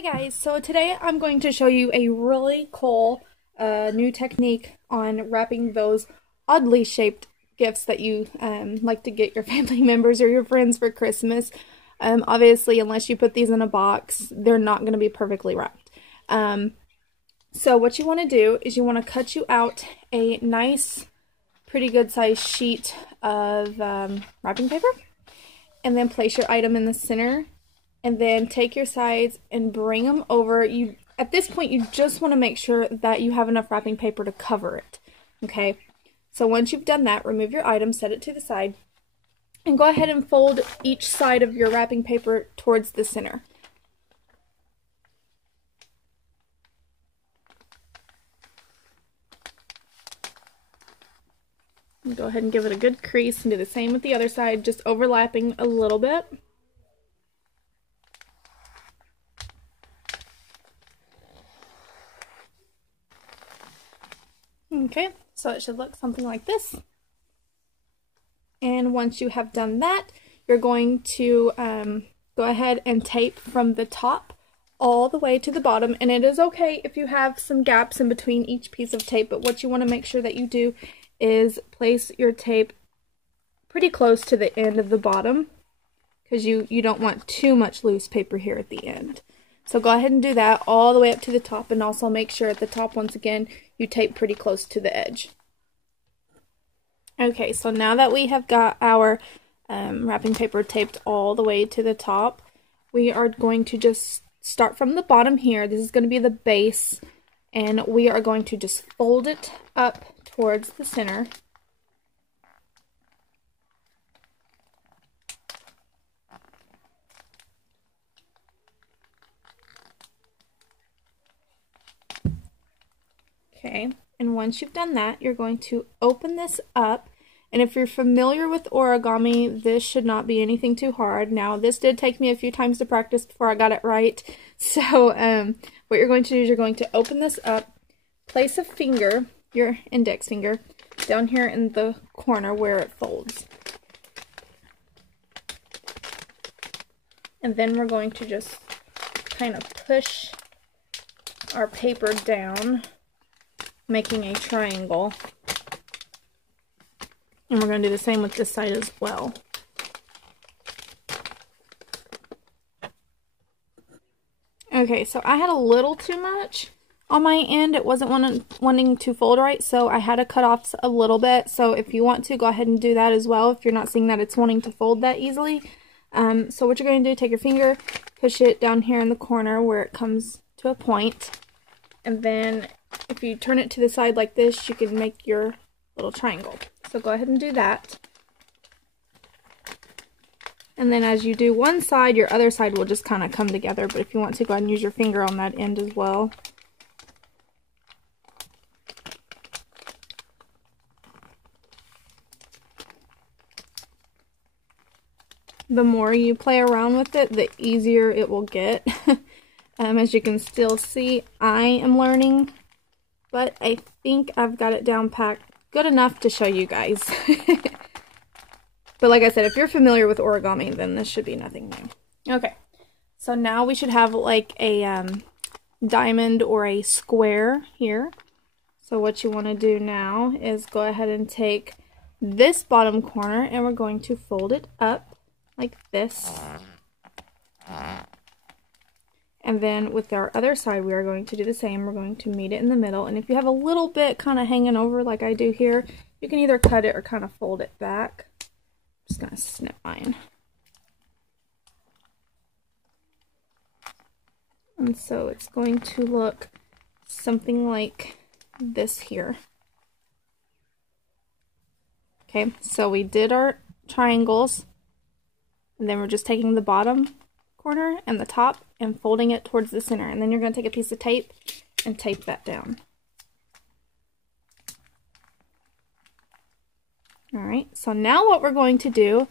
Hi guys, so today I'm going to show you a really cool new technique on wrapping those oddly shaped gifts that you like to get your family members or your friends for Christmas. Obviously, unless you put these in a box, they're not going to be perfectly wrapped. So what you want to do is you want to cut you out a nice, pretty good size sheet of wrapping paper, and then place your item in the center. And then take your sides and bring them over. At this point, you just want to make sure that you have enough wrapping paper to cover it. Okay, so once you've done that, remove your item, set it to the side, and go ahead and fold each side of your wrapping paper towards the center. And go ahead and give it a good crease and do the same with the other side, just overlapping a little bit. Okay, so it should look something like this. And once you have done that, you're going to go ahead and tape from the top all the way to the bottom. And it is okay if you have some gaps in between each piece of tape, but what you want to make sure that you do is place your tape pretty close to the end of the bottom, because you don't want too much loose paper here at the end. So go ahead and do that all the way up to the top, and also make sure at the top, once again, you tape pretty close to the edge. Okay, so now that we have got our wrapping paper taped all the way to the top, we are going to just start from the bottom here. This is going to be the base, and we are going to just fold it up towards the center. Okay, and once you've done that, you're going to open this up, and if you're familiar with origami, this should not be anything too hard. Now, this did take me a few times to practice before I got it right, so what you're going to do is you're going to open this up, place a finger, your index finger, down here in the corner where it folds. And then we're going to just kind of push our paper down, making a triangle. And we're going to do the same with this side as well. Okay, so I had a little too much on my end. It wasn't wanting to fold right, so I had to cut off a little bit. So if you want to, go ahead and do that as well if you're not seeing that it's wanting to fold that easily. So what you're going to do, take your finger, push it down here in the corner where it comes to a point, and then if you turn it to the side like this, you can make your little triangle. So go ahead and do that. And then as you do one side, your other side will just kind of come together. But if you want to, go ahead and use your finger on that end as well. The more you play around with it, the easier it will get. As you can still see, I am learning, but I think I've got it down packed good enough to show you guys. But like I said, if you're familiar with origami, then this should be nothing new. Okay, so now we should have like a diamond or a square here. So what you want to do now is go ahead and take this bottom corner, and we're going to fold it up like this. And then with our other side, we are going to do the same. We're going to meet it in the middle. And if you have a little bit kind of hanging over like I do here, you can either cut it or kind of fold it back. I'm just going to snip mine. And so it's going to look something like this here. Okay, so we did our triangles. And then we're just taking the bottom corner and the top and folding it towards the center. And then you're going to take a piece of tape and tape that down. Alright, so now what we're going to do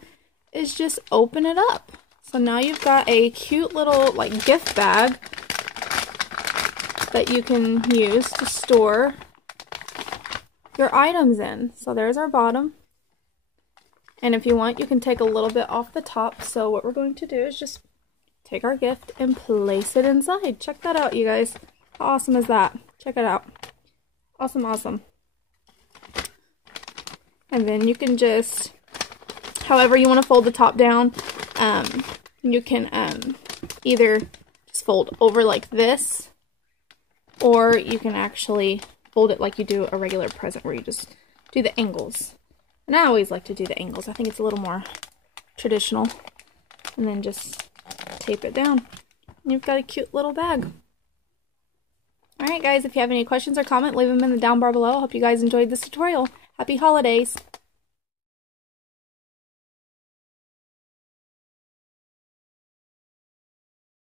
is just open it up. So now you've got a cute little like gift bag that you can use to store your items in. So there's our bottom. And if you want, you can take a little bit off the top. So what we're going to do is just take our gift and place it inside. Check that out, you guys. How awesome is that? Check it out. Awesome, awesome. And then you can just, however you want to fold the top down, you can either just fold over like this, or you can actually fold it like you do a regular present where you just do the angles. And I always like to do the angles. I think it's a little more traditional. And then just tape it down. And you've got a cute little bag. Alright guys, if you have any questions or comment, leave them in the down bar below. Hope you guys enjoyed this tutorial. Happy holidays!